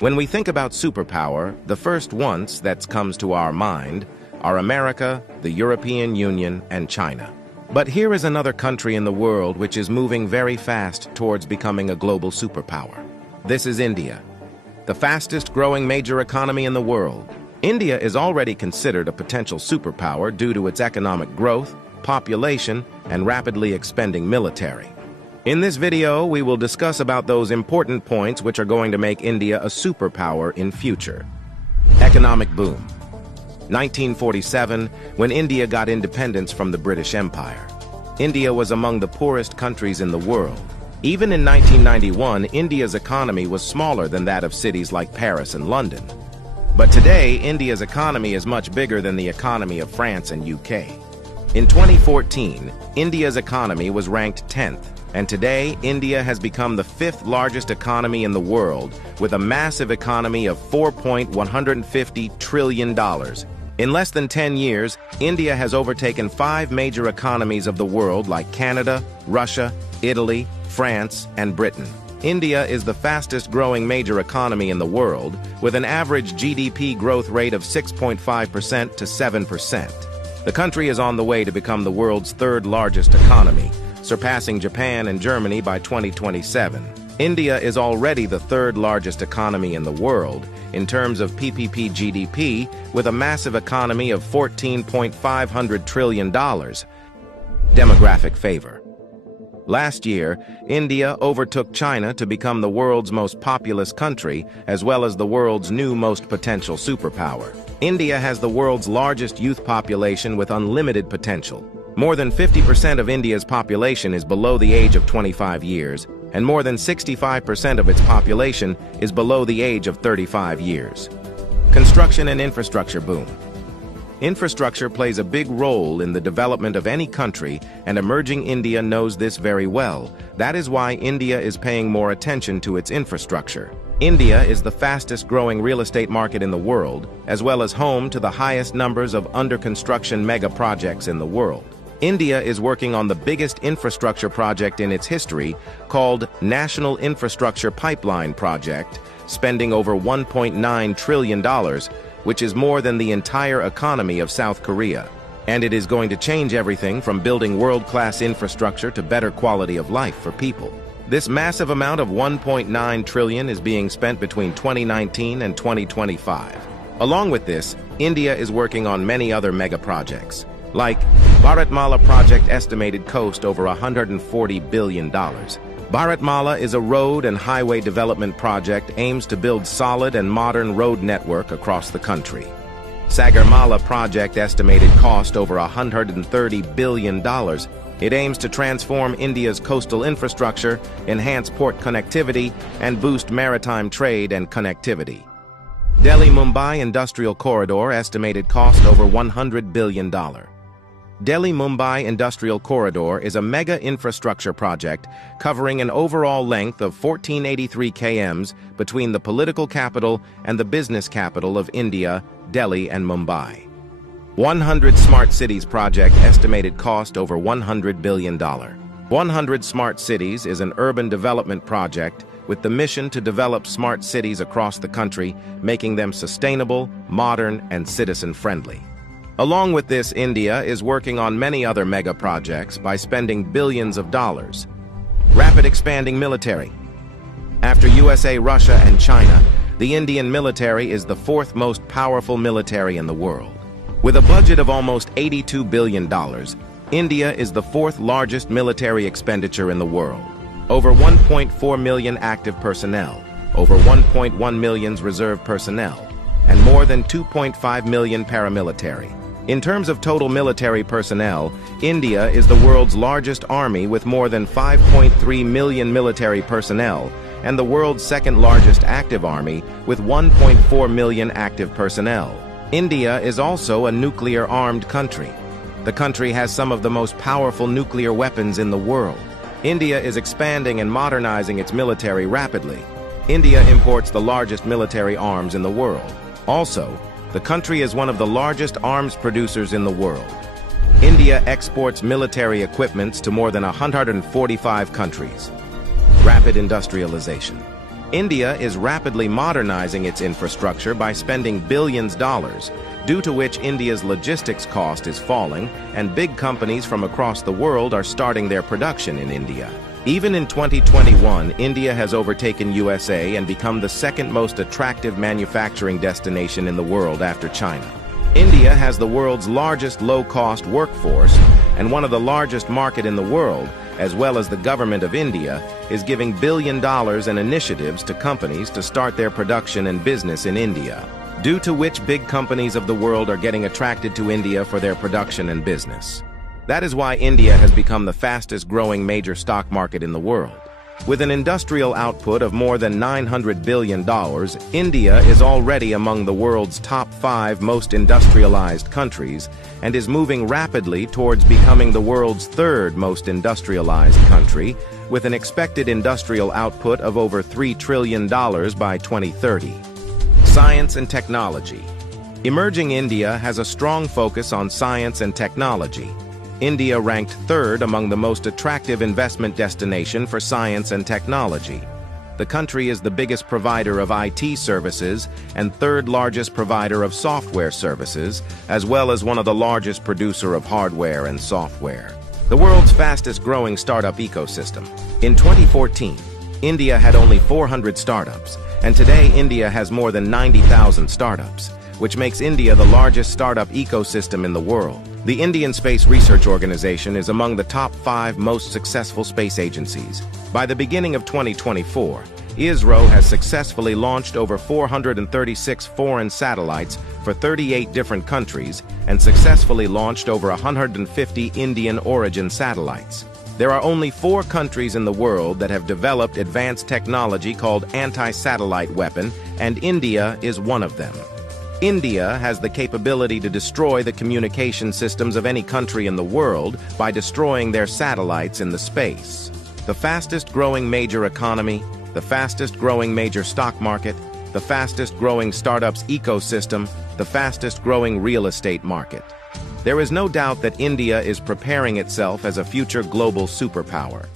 When we think about superpower, the first ones that comes to our mind are America, the European Union, and China. But here is another country in the world which is moving very fast towards becoming a global superpower. This is India, the fastest growing major economy in the world. India is already considered a potential superpower due to its economic growth, population, and rapidly expanding military. In this video, we will discuss about those important points which are going to make India a superpower in future. Economic boom. 1947, when India got independence from the British Empire. India was among the poorest countries in the world. Even in 1991, India's economy was smaller than that of cities like Paris and London. But today, India's economy is much bigger than the economy of France and UK. In 2014, India's economy was ranked 10th. And today, India has become the 5th largest economy in the world, with a massive economy of $4.150 trillion. In less than 10 years, India has overtaken 5 major economies of the world like Canada, Russia, Italy, France, and Britain. India is the fastest growing major economy in the world, with an average GDP growth rate of 6.5% to 7%. The country is on the way to become the world's 3rd largest economy, surpassing Japan and Germany by 2027. India is already the 3rd largest economy in the world in terms of PPP GDP, with a massive economy of $14.5 trillion. Demographic favor. Last year, India overtook China to become the world's most populous country, as well as the world's new most potential superpower. India has the world's largest youth population with unlimited potential. More than 50% of India's population is below the age of 25 years, and more than 65% of its population is below the age of 35 years. Construction and infrastructure boom. Infrastructure plays a big role in the development of any country, and emerging India knows this very well. That is why India is paying more attention to its infrastructure. India is the fastest growing real estate market in the world, as well as home to the highest numbers of under-construction mega projects in the world. India is working on the biggest infrastructure project in its history, called National Infrastructure Pipeline Project, spending over $1.9 trillion, which is more than the entire economy of South Korea. And it is going to change everything from building world-class infrastructure to better quality of life for people. This massive amount of $1.9 trillion is being spent between 2019 and 2025. Along with this, India is working on many other mega projects, like Bharatmala project estimated cost over $140 billion. Bharatmala is a road and highway development project aims to build solid and modern road network across the country. Sagarmala project estimated cost over $130 billion. It aims to transform India's coastal infrastructure, enhance port connectivity, and boost maritime trade and connectivity. Delhi-Mumbai Industrial Corridor estimated cost over $100 billion. Delhi-Mumbai Industrial Corridor is a mega infrastructure project covering an overall length of 1483 km between the political capital and the business capital of India, Delhi and Mumbai. 100 Smart Cities project estimated cost over $100 billion. 100 Smart Cities is an urban development project with the mission to develop smart cities across the country, making them sustainable, modern, and citizen-friendly. Along with this, India is working on many other mega projects by spending billions of dollars. Rapid expanding military. After USA, Russia, and China, the Indian military is the 4th most powerful military in the world. With a budget of almost $82 billion, India is the 4th largest military expenditure in the world. Over 1.4 million active personnel, over 1.1 million reserve personnel, and more than 2.5 million paramilitary. In terms of total military personnel, India is the world's largest army with more than 5.3 million military personnel, and the world's 2nd largest active army with 1.4 million active personnel. India is also a nuclear-armed country. The country has some of the most powerful nuclear weapons in the world. India is expanding and modernizing its military rapidly. India imports the largest military arms in the world. Also, the country is one of the largest arms producers in the world. India exports military equipments to more than 145 countries. Rapid industrialization. India is rapidly modernizing its infrastructure by spending billions of dollars, due to which India's logistics cost is falling, and big companies from across the world are starting their production in India. Even in 2021, India has overtaken USA and become the second most attractive manufacturing destination in the world after China. India has the world's largest low-cost workforce, and one of the largest market in the world, as well as the government of India, is giving $1 billion in initiatives to companies to start their production and business in India, due to which big companies of the world are getting attracted to India for their production and business. That is why India has become the fastest-growing major stock market in the world. With an industrial output of more than $900 billion, India is already among the world's top 5 most industrialized countries and is moving rapidly towards becoming the world's 3rd most industrialized country, with an expected industrial output of over $3 trillion by 2030. Science and technology. Emerging India has a strong focus on science and technology. India ranked 3rd among the most attractive investment destination for science and technology. The country is the biggest provider of IT services and 3rd largest provider of software services, as well as one of the largest producer of hardware and software. The world's fastest growing startup ecosystem. In 2014, India had only 400 startups, and today India has more than 90,000 startups, which makes India the largest startup ecosystem in the world. The Indian Space Research Organization is among the top 5 most successful space agencies. By the beginning of 2024, ISRO has successfully launched over 436 foreign satellites for 38 different countries and successfully launched over 150 Indian origin satellites. There are only 4 countries in the world that have developed advanced technology called anti-satellite weapon, and India is one of them. India has the capability to destroy the communication systems of any country in the world by destroying their satellites in the space. The fastest-growing major economy, the fastest-growing major stock market, the fastest-growing startups ecosystem, the fastest-growing real estate market. There is no doubt that India is preparing itself as a future global superpower.